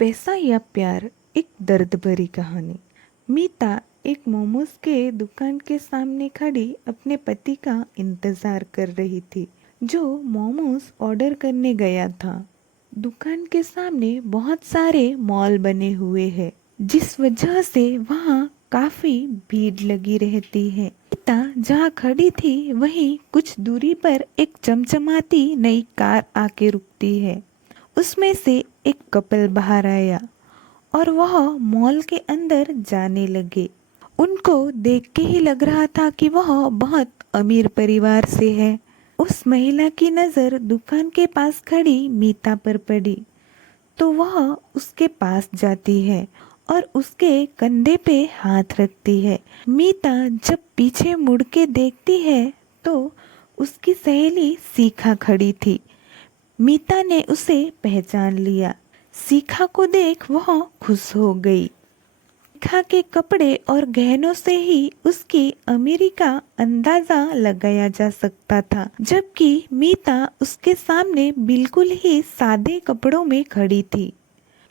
पैसा या प्यार, एक दर्द भरी कहानी। मीता एक मोमोज के दुकान के सामने खड़ी अपने पति का इंतजार कर रही थी, जो मोमोज ऑर्डर करने गया था। दुकान के सामने बहुत सारे मॉल बने हुए हैं, जिस वजह से वहाँ काफी भीड़ लगी रहती है। मीता जहाँ खड़ी थी वहीं कुछ दूरी पर एक चमचमाती नई कार आके रुकती है। उसमें से एक कपल बाहर आया और वह मॉल के अंदर जाने लगे। उनको देख के ही लग रहा था कि वह बहुत अमीर परिवार से है। उस महिला की नज़र दुकान के पास खड़ी मीता पर पड़ी, तो वह उसके पास जाती है और उसके कंधे पे हाथ रखती है। मीता जब पीछे मुड़ के देखती है तो उसकी सहेली सीखा खड़ी थी। मीता ने उसे पहचान लिया। सीखा को देख वह खुश हो गई। सीखा के कपड़े और गहनों से ही उसकी अमीरी का अंदाजा लगाया जा सकता था, जबकि मीता उसके सामने बिल्कुल ही सादे कपड़ों में खड़ी थी।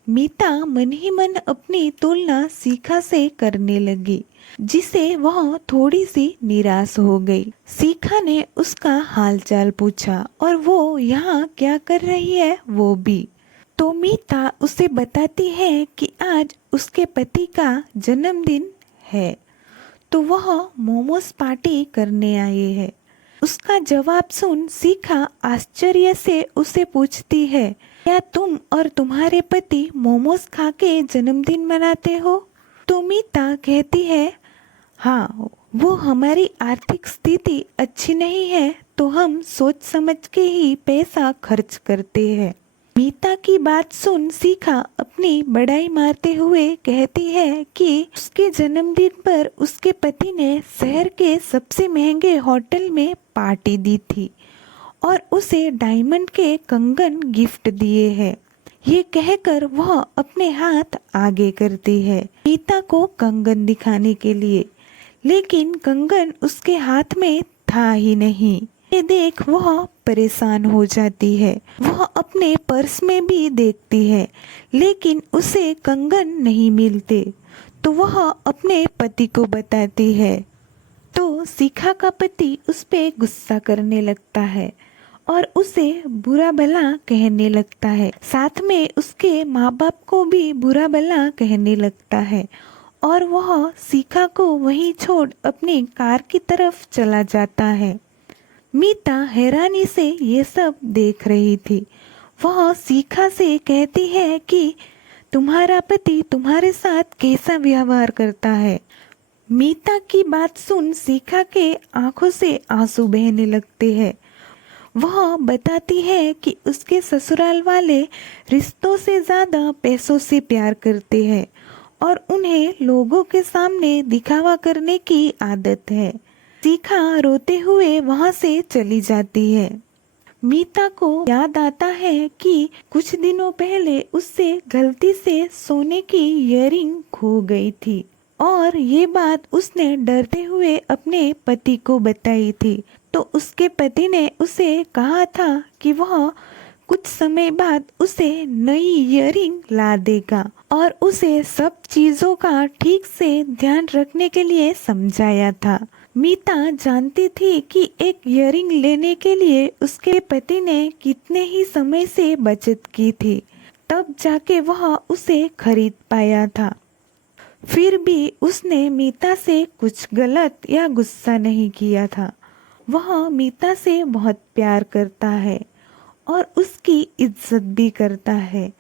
मीता मन ही मन अपनी तुलना सीखा से करने लगी, जिसे वह थोड़ी सी निराश हो गई। सीखा ने उसका हालचाल पूछा और वो यहाँ क्या कर रही है वो भी। तो मीता उसे बताती है कि आज उसके पति का जन्मदिन है, तो वह मोमोज पार्टी करने आए हैं। उसका जवाब सुन सीखा आश्चर्य से उसे पूछती है, क्या तुम और तुम्हारे पति मोमोज खा के जन्मदिन मनाते हो? तो मीता कहती है, हाँ, वो हमारी आर्थिक स्थिति अच्छी नहीं है, तो हम सोच समझ के ही पैसा खर्च करते हैं। मीता की बात सुन सीखा अपनी बड़ाई मारते हुए कहती है कि उसके जन्मदिन पर उसके पति ने शहर के सबसे महंगे होटल में पार्टी दी थी और उसे डायमंड के कंगन गिफ्ट दिए हैं। ये कहकर वह अपने हाथ आगे करती है मीता को कंगन दिखाने के लिए, लेकिन कंगन उसके हाथ में था ही नहीं। ये देख वह परेशान हो जाती है। वह अपने पर्स में भी देखती है, लेकिन उसे कंगन नहीं मिलते। तो वह अपने पति को बताती है, तो सीखा का पति उस पे गुस्सा करने लगता है और उसे बुरा भला कहने लगता है। साथ में उसके माँ बाप को भी बुरा भला कहने लगता है और वह सीखा को वहीं छोड़ अपनी कार की तरफ चला जाता है। मीता हैरानी से ये सब देख रही थी। वह सीखा से कहती है कि तुम्हारा पति तुम्हारे साथ कैसा व्यवहार करता है? मीता की बात सुन सीखा के आंखों से आंसू बहने लगते हैं। वह बताती है कि उसके ससुराल वाले रिश्तों से ज़्यादा पैसों से प्यार करते हैं और उन्हें लोगों के सामने दिखावा करने की आदत है। सीखा रोते हुए वहां से चली जाती है। मीता को याद आता है कि कुछ दिनों पहले उससे गलती से सोने की इयररिंग खो गई थी और ये बात उसने डरते हुए अपने पति को बताई थी। तो उसके पति ने उसे कहा था कि वह कुछ समय बाद उसे नई इयररिंग ला देगा और उसे सब चीजों का ठीक से ध्यान रखने के लिए समझाया था। मीता जानती थी कि एक इयररिंग लेने के लिए उसके पति ने कितने ही समय से बचत की थी, तब जाके वह उसे खरीद पाया था। फिर भी उसने मीता से कुछ गलत या गुस्सा नहीं किया था। वह मीता से बहुत प्यार करता है और उसकी इज्जत भी करता है।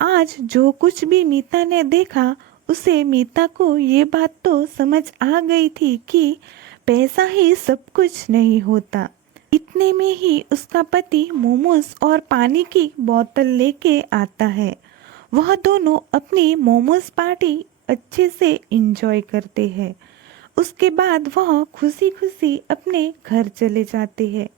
आज जो कुछ भी मीता ने देखा, उसे मीता को ये बात तो समझ आ गई थी कि पैसा ही सब कुछ नहीं होता। इतने में ही उसका पति मोमोज और पानी की बोतल लेके आता है। वह दोनों अपनी मोमोज पार्टी अच्छे से एंजॉय करते हैं। उसके बाद वह खुशी खुशी अपने घर चले जाते हैं।